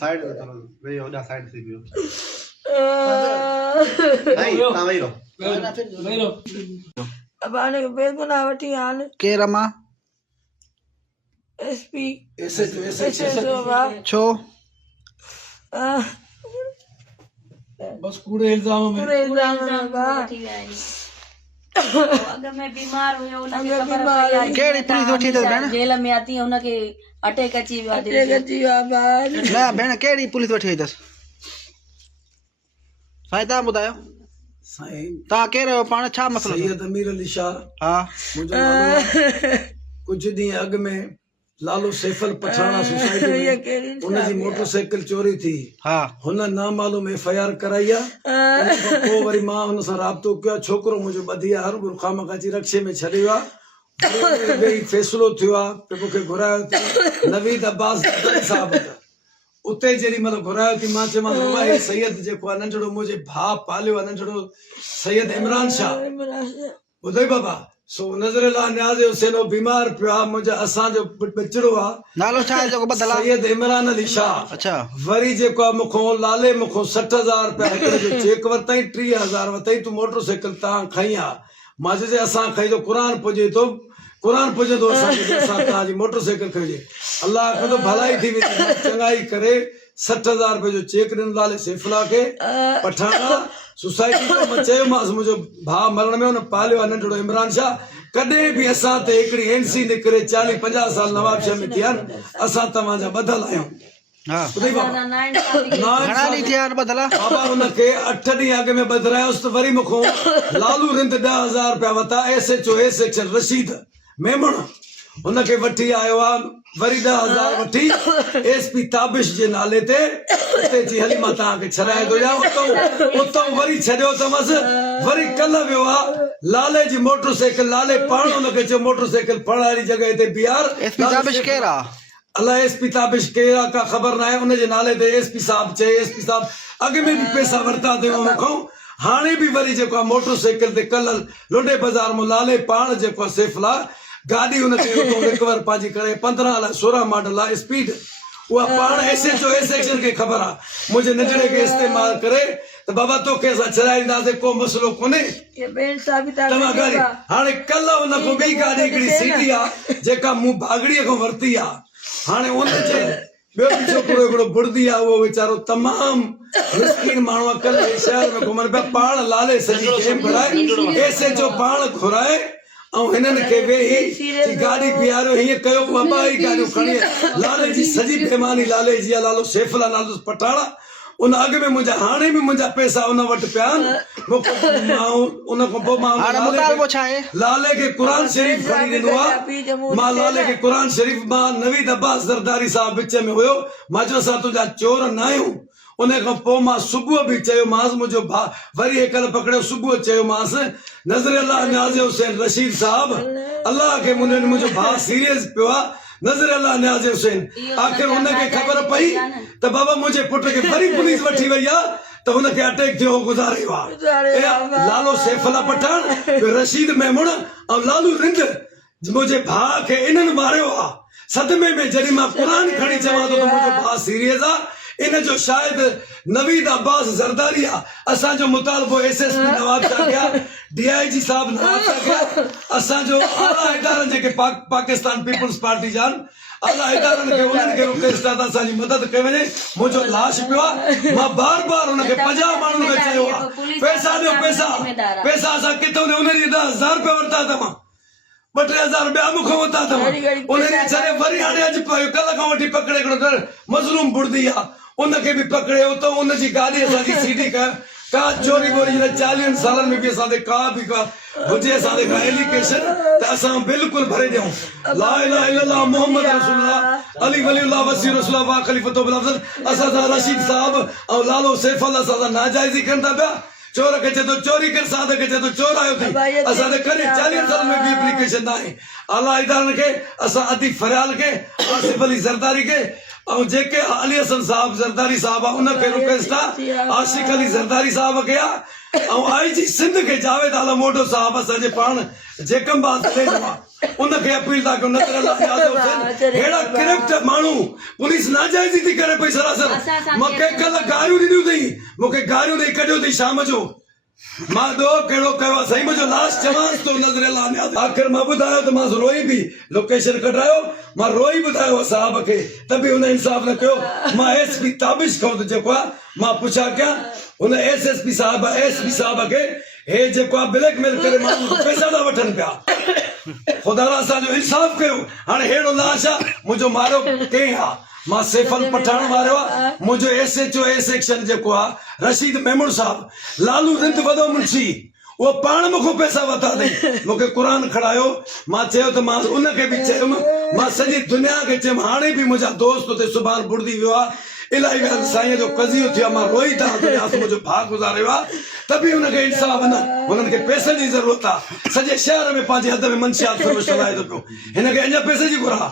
साइड में चलो वे Voda side से पियो नहीं ता वही रो अब आने के बेल बनावटी आने के रमा एसपी ऐसे बाबा छो बस कूड़े इल्जाम में पूरे इल्जाम बाबा अगर मैं बीमार हुई उनके खबर पई केड़ी पुलिस वठी अथस भेण जेल में आती है उनके अटैक अची वियो आहे गची बाबा न भेण केड़ी पुलिस वठी अथस साईं तव्हां ॿुधायो साईं तव्हां केरु आहियो पाण छा मसलो अथव? सैयद अमीर अली शाह हा मुझे नालो कुछ ॾींहं अॻु में लालू सैफल पठाणा सोसाइटी में उनजी मोटरसाइकिल चोरी थी हा हुन नामालूम एफआईआर कराई आहे उन खां पोइ वरी मां हुन सां राब्तो कयो छोकिरो मुंहिंजो ॿधी आहे हर खामखा अची रक्शे में छॾे वियो आहे वेही फ़ैसिलो थियो आहे त मूंखे घुरायो अथई नवीद अब्बास साहब वटि उते जेॾी महिल घुरायो थी मां चयोमांसि बाबा हे सैयद जेको आहे नंढड़ो मुंहिंजे भाउ पालियो आहे नंढड़ो सैयद इमरान शाह ॿुधो बाबा सो नज़र अल्लाह न्याज़ हुसैन बीमार पियो आहे मुंहिंजो असांजो बचिड़ो आहे नालो छा आहे जेको ॿधल आहे? सैयद इमरान अली शाह अच्छा वरी जेको आहे मूंखां लाले मूंखां 60,000 रुपया हिकिड़े जो चेक वरितई 30,000 वरितई तूं मोटरसाइकिल तव्हां खई आहे मां चयोसि असां खई तो क़ुर पुॼे थो क़ुर पुॼंदो असांखे असां तव्हांजी मोटरसाइकिल खइजे अल्लाह कंदो भलाई थी वेंदी चङाई करे 60,000 रुपये जो चेक ॾिनो लाले सैफुल्ला खे पठाणा सोसाइटी जो मां चयोमांसि मुंहिंजो भाउ मरण में हुन पालियो आहे नंढड़ो इमरान शाह कॾहिं बि असां ते हिकिड़ी एनसी निकिरे 40-50 साल नवाब शाह में थिया आहिनि असां तव्हांजा ॿधल आहियूं हा ॿुधई बाबा घणा ॾींहं थिया आहिनि ॿधल बाबा हुनखे 8 ॾींहं अॻु में ॿधायोसि त वरी मूंखां लालू रिंद 10,000 रुपया वरिता SHO A सेक्शन रशीद मेमण हुनखे वठी आयो आहे वरी 10,000 वठी SP ताबिश जे नाले ते उते जी हली मां तव्हांखे छॾाए थो ॾियां उतां वरी छॾियो अथमसि वरी कल्ह वियो आहे लाले जी मोटरसाइकिल लाले पाण हुनखे चयो मोटरसाइकिल फड़ वारी जॻह ते बीहार SP ताबिश केरु आहे? अलाए SP ताबिश केरु आहे का ख़बर न आहे उनजे नाले ते SP साहब चए SP साहब अॻु में बि पैसा वरिता अथई मूंखां हाणे बि वरी जेको आहे मोटरसाइकिल ते कल्ह लोडे बाज़ार मां लाले पाण जेको आहे सैफुल्ला गाॾी हुनखे रिकवर पंहिंजी करे 15/16 मॉडल आहे स्पीड उहा पाण SHO A सेक्शन खे ख़बर आहे मुंहिंजे नंढड़े खे इस्तेमालु करे त बाबा तोखे असां छॾाईंदासीं को मसइलो कोन्हे तव्हां गाॾी हाणे कल्ह हुन खां ॿी गाॾी हिकिड़ी सीटी आहे जेका मूं भागड़ीअ खां वरिती आहे हाणे उनजे ॿियो बि छोकिरो हिकिड़ो बुड़दी आहे उहो वीचारो तमामु मिसकीन माण्हू आहे कल्ह शहर में घुमनि पिया पाण लाले सॼी गेम घुराए SHO पाण घुराए ऐं हिननि खे वेही गाॾी बीहारियो हीअं कयो बाबा ई गाॾियूं खणी लाले जी सॼी बेईमानी लाले जी आहे लालो सैफुल्ला नालो पठाणा उन अॻु में मुंहिंजा हाणे बि मुंहिंजा पैसा उन वटि पिया आहिनि उन खां पोइ मां लाले खे क़ुर शरीफ़ खणी ॾिनो आहे मां लाले खे क़ुर शरीफ़ मां नवीद अब्बास ज़रदारी साहब विच में हुयो मां चयो असां तुंहिंजा चोर न आहियूं उन खां पोइ मां सुबुह बि चयोमांसि मुंहिंजो भाउ वरी कल्ह पकड़ियो सुबुह चयोमांसि नज़र अल्लाह न्याज़ हुसैन रशीद साहब अल्लाह खे मुंहिंजो भाउ सीरियस पियो आहे नज़र अल्लाह न्याज़ हुसैन आख़िर हुनखे ख़बर पई त बाबा मुंहिंजे पुट खे वरी पुलिस वठी वई आहे त हुनखे अटैक थियो गुज़ारियो आहे लालो सैफुल्ला पठान रशीद मेमण ऐं लालू रिंद मुंहिंजे भाउ खे इन्हनि मारियो आहे सदमे में जॾहिं मां क़ुर खणी चवां थो त मुंहिंजो भाउ सीरियस आहे इन जो शायदि नवीद अब्बास ज़रदारी आहे असांजो मुतालबो SSP नवाब शाह कया DIG साहब नवाब शाह कया असांजो आला इदारनि जेके पाकिस्तान पीपल्स पार्टी जा आला इदारनि खे उन्हनि खे रोकेस्ता त असांजी मदद कई वञे मुंहिंजो लाश पियो आहे मां बार बार हुनखे 50 माण्हुनि खे चयो आहे पैसा ॾियो पैसा असां किथां ॾियो उन ॾींहुं 10,000 रुपया वरिता तव्हां 2-3 हज़ार ॿिया मूंखां वरिता अथव उन ॾींहुं छॾे वरी हाणे अॼु पियो कल्ह खां वठी पकड़े हिकिड़ो मज़लूम बुड़दी आहे उनखे बि पकड़ियो त उनजी गाॾी असांजी सीटी का चोरी वोरी 40 सालनि में बि असांखे का बि का हुजे असांखे का एलिगेशन त असां बिल्कुलु भरे ॾियूं ला इलाहा इल्लल्लाह मुहम्मद रसूलुल्लाह अली वलीउल्लाह वसी रसूलुल्लाह वा खलीफतो बिल अफजल असां सां रशीद साहब ऐं लालो सैफुल्ला असां सां नाजाइज़ी कनि था पिया चोर खे चए थो चोरी कर साध खे चए थो चोर आयो अथई असांजे करे 40 साल में बि एप्लीकेशन न आहे आला इदारनि खे असां अदीब फरियाल खे आसिफ अली ज़रदारी खे ऐं जेके अली हसन साहब ज़रदारी साहब आहे उनखे रिक्वेस्ट आहे आशिक अली ज़रदारी साहब खे आहे ऐं आई जी सिंध खे जावेद आलम मोटो साहब असांजे पाण जेकम बात उनखे अपील था कयूं नज़र अहिड़ा करप्ट माण्हू पुलिस नाजाइज़ी थी करे पई सरासर मूंखे कल्ह गारियूं ॾिनियूं अथई मूंखे गारियूं ॾेई कढियो अथई शाम जो मां ॾो कहिड़ो कयो आहे साईं मुंहिंजो लास्ट चवांसि थो नज़र अलाह आख़िर मां ॿुधायो त मां रोई बि लोकेशन कढायो मां रोई ॿुधायो साहब खे त बि हुन इंसाफ़ न कयो मां एसपी ताबिश खां जेको आहे मां पुछा कयां हुन एसएसपी साहब खे हे जेको आहे ब्लैकमेल करे माण्हू पैसा था वठनि पिया ख़ुदा असांजो इंसाफ़ कयो हाणे अहिड़ो लाश आहे मुंहिंजो मारियो कंहिं आहे मां सैफल पठाण मारियो आहे मुंहिंजो SHO A सेक्शन जेको आहे रशीद मेमून साहब लालू रिंद वॾो मुंशी उहो पाण मूंखां पैसा वरिता अथई मूंखे क़ुर खणायो मां चयो त मां उनखे बि चयुमि मां सॼी दुनिया खे चयुमि हाणे बि मुंहिंजा दोस्त उते सुभाणे बुड़दी वियो आहे इलाही साईं जो कज़ियो थियो आहे मां रोई था मुंहिंजो भाउ गुज़ारियो आहे त बि हुनखे इंसाफ़ न हुननि खे पैसनि जी ज़रूरत आहे सॼे शहर में पंहिंजे हद में मंशियात सर्विस हलाए थो पियो हिनखे अञा पैसे जी घुर आहे